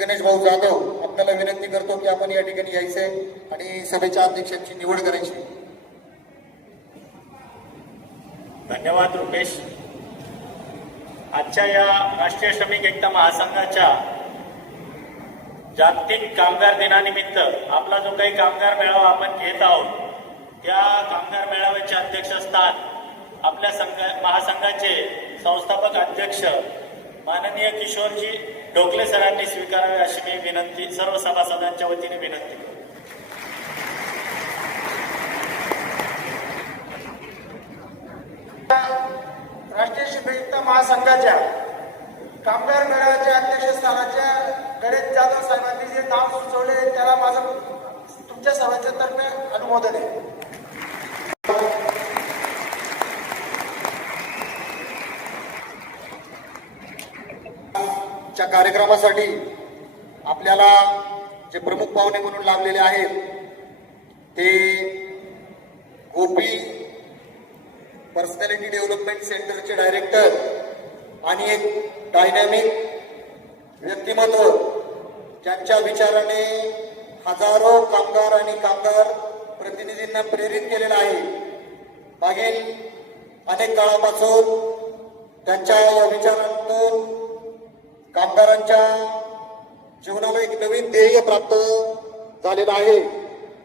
गणेश भाऊ जाधव आपल्याला विनंती करतो की आपण या ठिकाणी यायचे आणि सभेच्या अध्यक्षांची निवड करायची. धन्यवाद रुपेश. आजच्या या राष्ट्रीय श्रमिक एकता महासंघाच्या जागतिक कामगार दिनानिमित्त आपला जो काही कामगार मेळावा आपण घेत आहोत त्या कामगार मेळाव्याचे अध्यक्षस्थान आपल्या महासंघाचे संस्थापक अध्यक्ष माननीय किशोरजी ढोकले सरांनी स्वीकारावे अशी मी विनंती सर्व सभासदांच्या वतीने विनंती करतो. राष्ट्रीय श्रमिक एकता महासंघाच्या कामगार मेळाव्याच्या अध्यक्षस्थानाच्या गणेश जाधव साहेबांनी जे नाव सुचवले त्याला माझं तुमच्या सर्वांच्या तर्फे अनुमोदन आहे. च्या कार्यक्रमासाठी आपल्याला जे प्रमुख पाहुणे म्हणून लाभलेले आहेत ते गोपी पर्सनॅलिटी डेव्हलपमेंट सेंटरचे डायरेक्टर आणि एक डायनॅमिक व्यक्तिमत्व ज्यांच्या विचाराने हजारो कामगार आणि कामगार प्रतिनिधींना प्रेरित केलेलं आहे. मागील अनेक काळापासून त्यांच्या या विचारांतून कामगारांच्या जीवनाला एक नवीन ध्येय प्राप्त झालेलं आहे.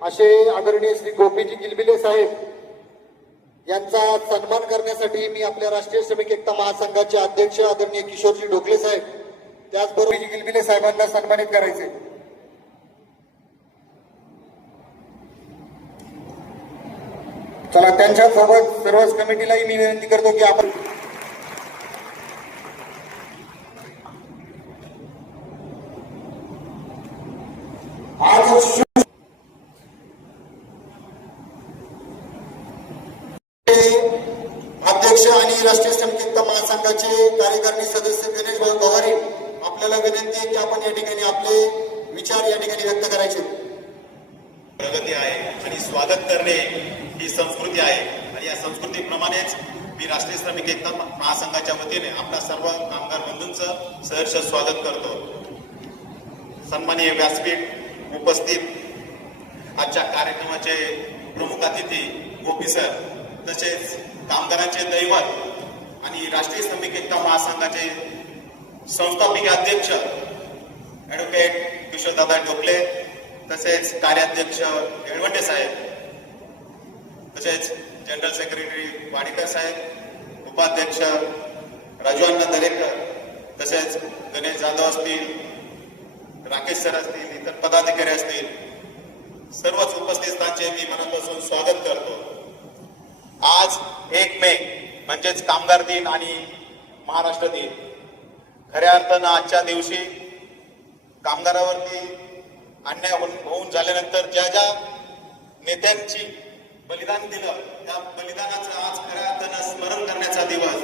असे आदरणीय श्री गोपीजी गिलबिले साहेब यांचा सन्मान करण्यासाठी मी आपल्या राष्ट्रीय श्रमिक एकता महासंघाचे अध्यक्ष आदरणीय किशोरजी ढोकले साहेब त्याचबरोबर गिलबिले साहेबांना सन्मानित करायचे. चला त्यांच्यासोबत सर्वच कमिटीलाही मी विनंती करतो की आपण अध्यक्ष आणि राष्ट्रीय श्रमिक एकता महासंघाचे कार्यकारिणी सदस्य गणेश भाऊ गवारी आपल्याला विनंती आहे की आपण या ठिकाणी आपले विचार या ठिकाणी व्यक्त करायचे. प्रगती आहे आणि स्वागत करणे ही संस्कृती आहे आणि या संस्कृतीप्रमाणेच मी राष्ट्रीय श्रमिक एकता महासंघाच्या वतीने आपल्या सर्व कामगार बंधूंचं सहर्ष स्वागत करतो. सन्माननीय व्यासपीठ उपस्थित आजच्या कार्यक्रमाचे प्रमुख अतिथी गोपी सर तसेच कामगारांचे दैवत आणि राष्ट्रीय श्रमिक एकता महासंघाचे संस्थापक अध्यक्ष ॲडव्होकेट किशोरदादा ढोकले तसेच कार्याध्यक्ष येळवंडे साहेब तसेच जनरल सेक्रेटरी वाडीकर साहेब उपाध्यक्ष राजूअण्णा दरेकर तसेच गणेश जाधव असतील राकेश सर असतील इतर पदाधिकारी असतील सर्वच उपस्थितांचे मी मनापासून स्वागत करतो. आज 1 मे म्हणजेच कामगार दिन आणि महाराष्ट्र दिन. खऱ्या अर्थानं आजच्या दिवशी कामगारावरती अन्याय होऊन झाल्यानंतर ज्या ज्या नेत्यांची बलिदान दिलं त्या बलिदानाचं आज खऱ्या अर्थानं स्मरण करण्याचा दिवस.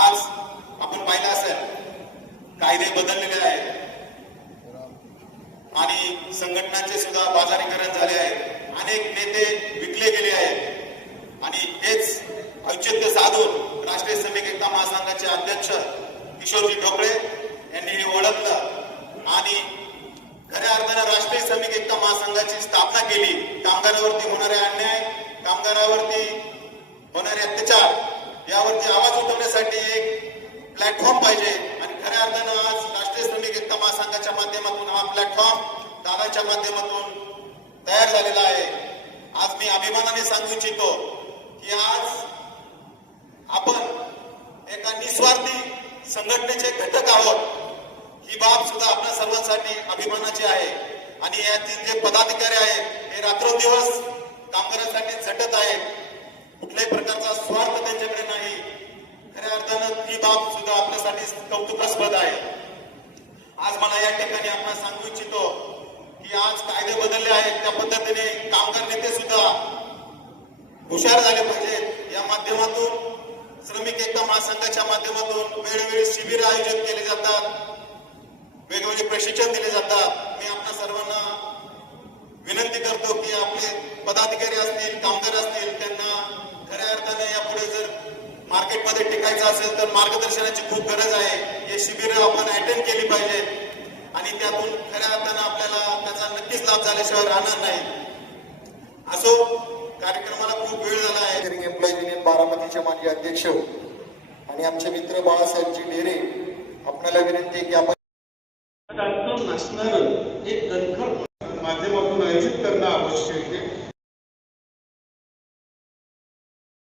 आज आपण पाहिलं असेल कायदे बदललेले आहेत आणि संघटनांचे सुद्धा बाजारीकरण झाले आहे. अनेक नेते विकले गेले आहेत आणि हेच औचित्य साधून राष्ट्रीय श्रमिक एकता महासंघाचे अध्यक्ष किशोरजी ढोकळे यांनी ओळखलं आणि खऱ्या अर्थानं राष्ट्रीय श्रमिक एकता महासंघाची स्थापना केली. कामगारावरती होणारे अन्याय कामगारावरती होणारे अत्याचार यावरती आवाज उठवण्यासाठी एक प्लॅटफॉर्म पाहिजे आणि खऱ्या अर्थानं आज राष्ट्रीय श्रमिक एकता महासंघाच्या माध्यमातून हा प्लॅटफॉर्म दादाच्या माध्यमातून तयार झालेला आहे. आज मी अभिमानाने सांगू इच्छितो की आज आपण एका निस्वार्थी संघटनेचे घटक आहोत. ही बाब सुद्धा आपल्या सर्वांसाठी अभिमानाची आहे आणि यातील जे पदाधिकारी आहेत हे रात्रंदिवस कामगारांसाठी झटत आहेत. कुठल्याही प्रकारचा स्वार्थ त्यांच्याकडे नाही. खऱ्या अर्थानं ही बाब सुद्धा आपल्यासाठी कौतुकास्पद आहे. आज मला या ठिकाणी आपण सांगू इच्छितो की आज कायदे बदलले आहेत त्या पद्धतीने कामगार नेते सुद्धा हुशार झाले पाहिजेत. या माध्यमातून श्रमिक एकता महासंघाच्या माध्यमातून वेळोवेळी शिबिर आयोजित केले जातात, वेगवेगळे प्रशिक्षण दिले जातात. मी आपल्या सर्वांना विनंती करतो की आपले पदाधिकारी असतील कामगार असतील त्यांना खऱ्या अर्थाने यापुढे जर मार्केटमध्ये टिकायचं असेल तर मार्गदर्शनाची खूप गरज आहे. हे शिबिर आपण अटेंड केली पाहिजे आणि त्यातून खऱ्या अर्थानं आपल्याला त्याचा नक्कीच लाभ झाल्याशिवाय राहणार नाही. असो, कार्यक्रमाला खूप वेळ झाला आहे. एम्प्लॉईज युनियन बारामतीचे माजी अध्यक्ष आणि आमचे मित्र बाळासाहेबजी डेरे, आपल्याला विनंती आहे की आपण कार्यक्रम नसणारं एक कणखर माध्यमातून आयोजित करणं आवश्यक आहे.